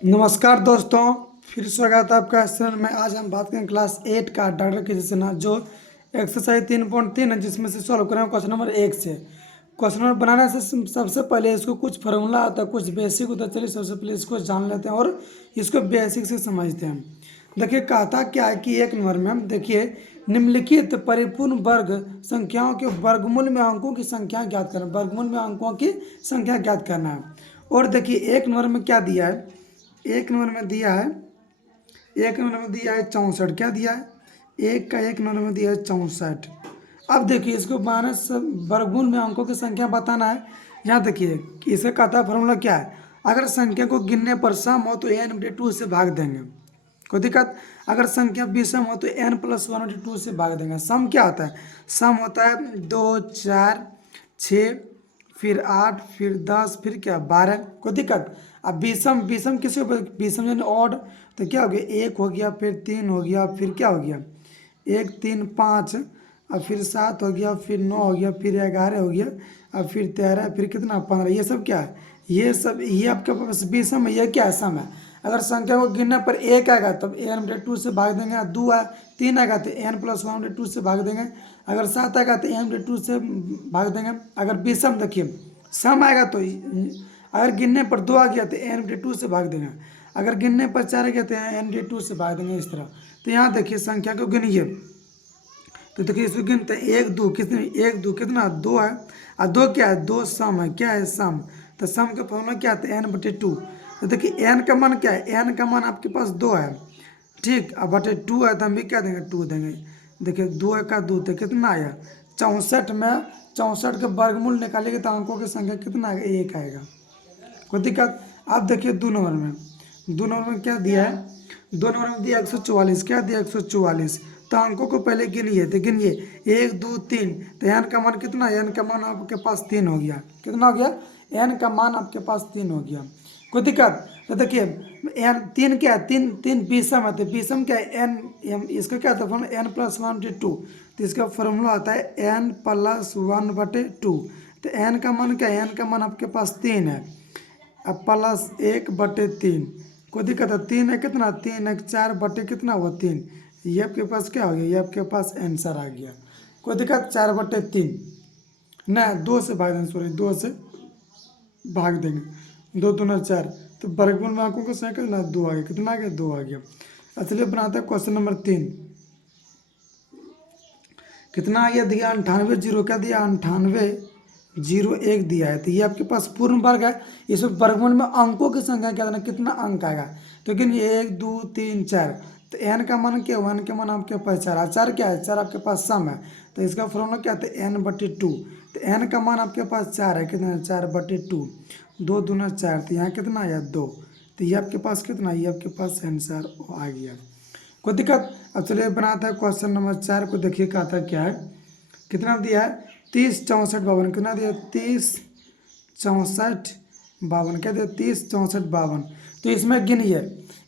नमस्कार दोस्तों, फिर स्वागत है आपका इस चैनल में। आज हम बात करें क्लास 8 का डॉक्टर के जैसे ना जो एक्सरसाइज 3.3 है, जिसमें से सॉल्व करें क्वेश्चन नंबर 1 से। क्वेश्चन नंबर बनाने से सबसे पहले इसको कुछ फार्मूला आता है, कुछ बेसिक होता है। चलिए सबसे पहले इसको जान लेते हैं और इसको बेसिक से समझते हैं। देखिए कहता क्या है कि एक नंबर में हम देखिए निम्नलिखित परिपूर्ण वर्ग संख्याओं के वर्गमूल में अंकों की संख्या ज्ञात करना। वर्गमूल में अंकों की संख्या ज्ञात करना है। और देखिए एक नंबर में क्या दिया है, एक नंबर में दिया है, एक नंबर में दिया है 64। क्या दिया है, एक नंबर में दिया है 64। अब देखिए इसको माइनस वर्गमूल में अंकों की संख्या बताना है। यहाँ देखिए इसका कहता है फॉर्मूला क्या है, अगर संख्या को गिनने पर सम हो तो n/2 से भाग देंगे। कोई दिक्कत, अगर संख्या विषम हो तो n+1/2 से भाग देंगे। सम क्या होता है, सम होता है 2 4 6 फिर 8 फिर 10 फिर क्या 12। कोई दिक्कत। अब विषम, विषम किसी विषम यानी ऑड, तो क्या हो गया 1 हो गया, फिर 3 हो गया, फिर क्या हो गया 1 3 5, अब फिर 7 हो गया, फिर 9 हो गया, फिर 11 हो गया, अब फिर 13, फिर कितना 15। ये सब क्या है, ये सब ये आपके पास विषम है, ये क्या है सम है। अगर संख्या को गिनने पर 1 आएगा तब n/2 से भाग देंगे, 2 है 3 आएगा तो n+1/2 से भाग देंगे, अगर 7 आएगा तो n/2 से भाग देंगे। अगर विषम देखिए सम आएगा तो अगर गिनने पर 2 आ गया तो n/2 से भाग देंगे, अगर गिनने पर 4 आ गया तो n/2 से भाग देंगे, इस तरह। तो यहाँ देखिए संख्या को गिनिए, तो देखिए इसको गिनते हैं 1 2 कितने, 1 2 कितना 2 है, और 2 क्या है 2 सम है, क्या है सम। तो सम का फॉर्मूला क्या आता है n/2। तो देखिए n का मान क्या है, n का मान आपके पास 2 है, ठीक। अब बटे 2 है तो हम भी क्या देंगे 2 देंगे। देखिए 2 का 2 तो कितना आया 64 में 64 के वर्गमूल निकालेंगे तो अंकों की संख्या कितना आएगा 1 आएगा। कोई दिक्कत। अब देखिए 2 नंबर में, 2 नंबर में क्या दिया है, 2 नंबर में दिया 144। क्या दिया 144। तो अंकों को पहले गिनिए, तो गिनिए 1 2 3, तो n का मान कितना, n का मान आपके पास 3 हो गया। कितना हो गया, n का मान आपके पास 3 हो गया। कोई दिक्कत। तो देखिए n 3 क्या है, 3 3 विषम है, तो विषम क्या है n, इसका क्या था फॉर्मूला n+1/2। तो इसका फॉर्मूला आता है n+1/2। तो n का मान क्या है, n का मान आपके पास 3 है, अब +1/3। कोई दिक्कत है, 3 है कितना 3 है 4 बटे कितना हुआ 3। ये आपके पास क्या हो गया, ये आपके पास आंसर आ गया। कोई दिक्कत, 4/3 नहीं 2 से भाग देंगे, सॉरी 2 से भाग देंगे, 2 दूना 4। तो वर्गमूल में अंकों का संख्या कितना 2 आ गया, कितना आ गया 2 आ गया। चलिए बनाते हैं क्वेश्चन नंबर 3। कितना आ गया, दिया 98 0, क्या दिया 98 0 1 दिया है। तो ये आपके पास पूर्ण वर्ग है, इसमें वर्गमूल में अंकों की संख्या क्या देना, कितना अंक आएगा। तो लेकिन 1 2 3 4, तो n का मान क्या हुआ, n का मान आपके पास 4, 4 क्या है 4 आपके पास सम है। तो इसका फॉर्मूला क्या था n/2। तो n का मान आपके पास 4 है, कितना 4/2, 2 दूना 4, तो यहाँ कितना आया 2। तो ये आपके पास कितना, ये आपके पास आंसर आ गया। कोई दिक्कत। अब चलिए बनाता है क्वेश्चन नंबर 4 को। देखिए कहता क्या है, कितना दिया है 30 64 52। कितना दिया 30 64 52, क्या दिया 30 64 52। तो इसमें गिनिए,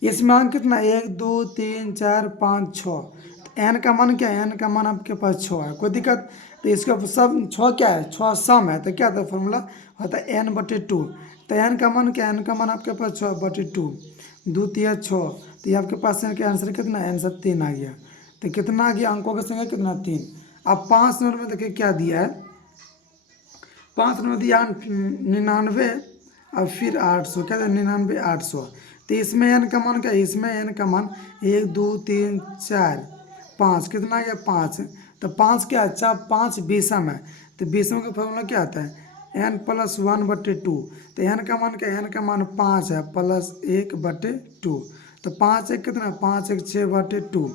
इसमें अंक कितना 1 2 3 4 5 6। एन का मान क्या है, एन का मान आपके पास 6 है। कोई दिक्कत। तो इसका सब 6 क्या है 6 सम है, तो क्या था फॉर्मूला होता है n/2। तो एन का मान क्या है, एन का मान आपके पास 6/2, 2 3 6। तो ये आपके पास एन का आंसर कितना है, आंसर 3 आ गया। तो कितना आ गया अंकों की संख्या कितना 3। अब 5 नंबर में देखिए क्या दिया है, 5 नंबर दिया 99 और फिर 800। क्या था 99 800। तो इसमें एन का मान क्या है, इसमें एन का मान 1 2 3 4 5, कितना आ गया 5। तो 5 क्या है, अच्छा 5 विषम है। तो विषम का फॉर्मूला क्या आता है n+1/2। तो एन का मान क्या है, एन का मान 5 है, +1/2। तो 5 1 कितना 5 1 6/2।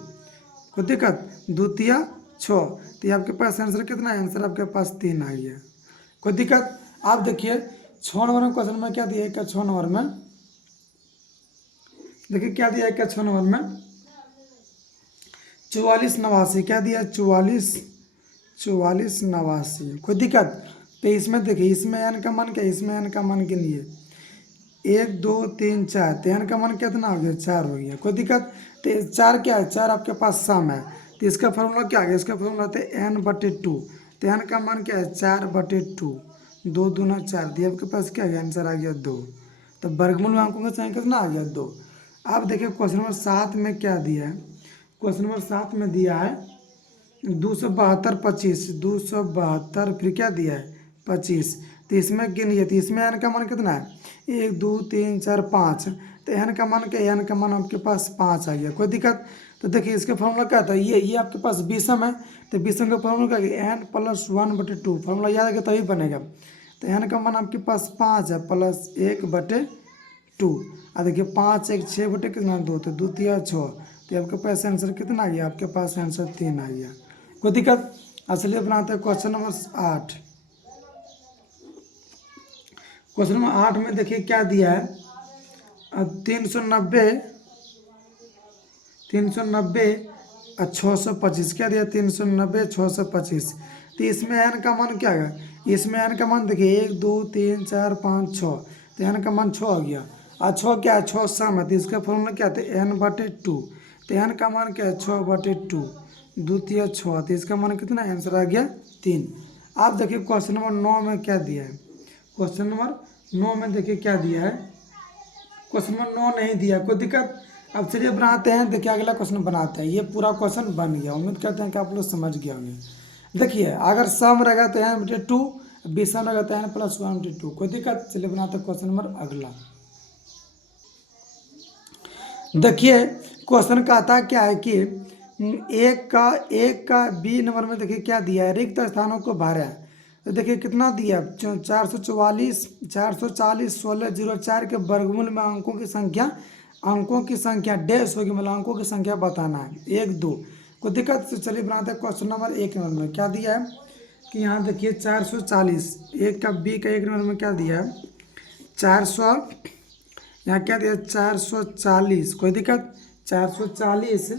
कोई दिक्कत, द्वितीय 6। तो ये आपके पास आंसर कितना है, आंसर आपके पास 3 आ गया। कोई दिक्कत। आप देखिए 6 नंबर में क्वेश्चन में क्या दिया है, क्या 6 नंबर में देखिए क्या दिया है, क्या 6 नंबर में 44 89। क्या दिया 44 44 89। कोई दिक्कत। तो इसमें देखिए इसमें एन का मान क्या है, इसमें एन का मान गिनिए 1 2 3 4। तो एन का मान कितना हो गया 4 हो गया। कोई दिक्कत। तो 4 क्या है, 4 आपके पास सम है। तो इसका फॉर्मूला क्या आ गया, इसका फॉर्मूला होता है n/2। तो एन का मान क्या है 4/2, 2 दूना 4 दिया, आपके पास क्या गया आंसर आ गया 2। तो वर्गमूल में अंकों की संख्या कितना आ गया 2। अब देखिए क्वेश्चन नंबर 7 में क्या दिया है। क्वेश्चन नंबर 7 में दिया है 272 25, 272 फिर क्या दिया है 25। तो इसमें गिनिए, तो इसमें एन का मान कितना है 1 2 3 4 5। तो एन का मान क्या, एन का मान आपके पास 5 आ गया, कोई दिक्कत। तो देखिए इसका फॉर्मूला क्या था, ये आपके पास विषम है, तो विषम का फॉर्मूला क्या है n+1/2। फॉर्मूला याद है तभी बनेगा। तो एन का मान आपके पास 5 है +1/2। और देखिए 5 1 6 बटे कितना 2, तो 2 3 6। तो आपके पास आंसर कितना आ गया, आपके पास आंसर 3 आ गया, कोई दिक्कत। असलिए बनाते हैं क्वेश्चन नंबर 8। क्वेश्चन नंबर 8 में देखिए क्या दिया है 390 और 625। क्या दिया 390 625। तो इसमें एन का मान क्या है, इसमें एन का मान देखिए 1 2 3 4 5 6। तो एन का मान 6 आ गया। और 6 क्या है, 6 सम है, तो इसका फॉर्मूला क्या था n/2। तो एन का मान क्या है 6/2, 2 3 6। तो इसका मान कितना आंसर आ गया 3। आप देखिए क्वेश्चन नंबर 9 में क्या दिया है। क्वेश्चन नंबर 9 में देखिए क्या दिया है, क्वेश्चन नंबर 9 नहीं दिया, कोई दिक्कत। अब चलिए बनाते हैं, देखिए अगला क्वेश्चन बनाते हैं। ये पूरा क्वेश्चन बन गया, उम्मीद करते हैं कि आप लोग समझ गए होंगे। देखिए अगर सम रहेगा तो n/2, विषम रहेगा तो n+1/2, कोई दिक्कत। चलिए बनाते हैं क्वेश्चन नंबर अगला। देखिए क्वेश्चन का आता क्या है कि एक का बी नंबर में देखिए क्या दिया है, रिक्त स्थानों को भरा है। तो देखिए कितना दिया 440 1604 के वर्गमूल में अंकों की संख्या डैश होगी, मतलब अंकों की संख्या बताना है 1 2, कोई दिक्कत। तो चलिए बनाते हैं क्वेश्चन नंबर 1 नंबर में क्या दिया है कि यहाँ देखिए 440, एक का बी का 1 नंबर में क्या दिया है 400, यहाँ क्या दिया 440, कोई दिक्कत। 440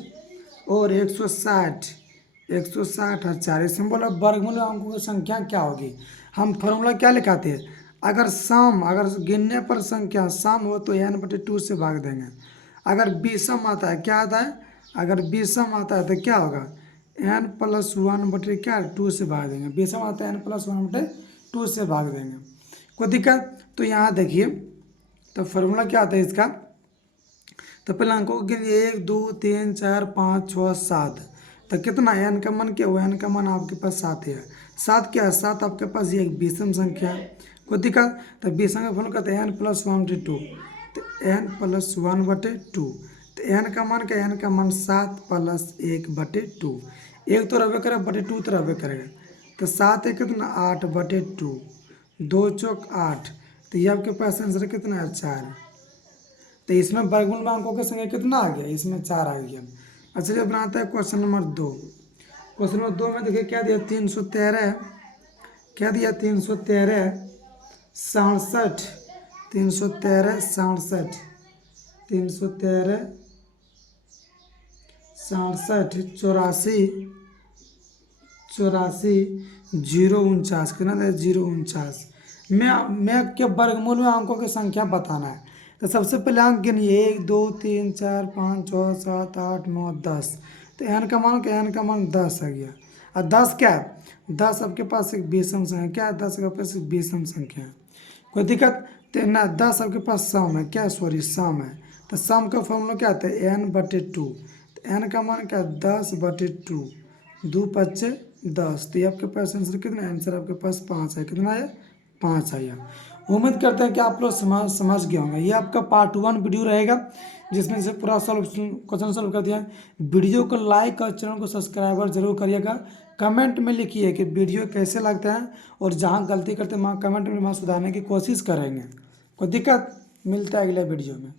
और 160 और 4, इसमें बोला वर्गमूल अंकों की संख्या क्या होगी। हम फॉर्मूला क्या लिखाते हैं, अगर गिनने पर संख्या सम हो तो n/2 से भाग देंगे। अगर विषम आता है क्या आता है, अगर विषम आता है तो क्या होगा n+1/2 से भाग देंगे। विषम आता है n+1/2 से भाग देंगे, कोई दिक्कत। तो यहाँ देखिए तो फॉर्मूला क्या आता है इसका, तो पहले अंकों को गिनिए 1 2 3 4 5 6 7। तो कितना एन का मान क्या हुआ, एन का मान आपके पास 7 है। 7 क्या है, 7 आपके पास ये एक विषम संख्या है, कोई दिक्कत। तो विषम का फॉर्मूला कहते हैं n+1/2। तो n+1/2, तो एन का मान क्या है, एन का मान 7 + 1/2। एक तो रहबे करेगा, /2 तो रहबे करेगा। तो 7 है कितना 8/2, 2 चौक 8। तो ये आपके पास आंसर कितना है 4। तो इसमें वर्गमूल में अंकों की संख्या कितना आ गया, इसमें 4 आ गया। अच्छा जब बनाता है क्वेश्चन नंबर 2। क्वेश्चन नंबर 2 में देखिए क्या दिया 313, क्या दिया 313 67, 313 67, 313 67 84 84 049, कितना था 049 में के वर्गमूल में अंकों की संख्या बताना है। तो सबसे पहले अंक गिनिए 1 2 3 4 5 6 7 8 9 10। तो एन का मान क्या, एन का मान 10 आ गया। और 10 क्या है, 10 आपके पास एक विषम संख्या, क्या है 10 आपके पास एक विषम संख्या है, कोई दिक्कत। तो ना 10 आपके पास सम है, क्या सॉरी सम है। तो सम का फॉर्मूला क्या आता है n/2। तो एन का मान क्या है 10/2, 2 5 10। तो ये आपके पास आंसर कितना है, आंसर आपके पास 5 है, कितना है 5 आया। उम्मीद करते हैं कि आप लोग समझ गए होंगे। ये आपका पार्ट 1 वीडियो रहेगा जिसमें से पूरा क्वेश्चन सॉल्व कर दिया। वीडियो को लाइक और चैनल को सब्सक्राइबर जरूर करिएगा। कमेंट में लिखिए कि वीडियो कैसे लगता है, और जहाँ गलती करते हैं वहाँ कमेंट में वहाँ सुधारने की कोशिश करेंगे। कोई दिक्कत, मिलता है अगले वीडियो में।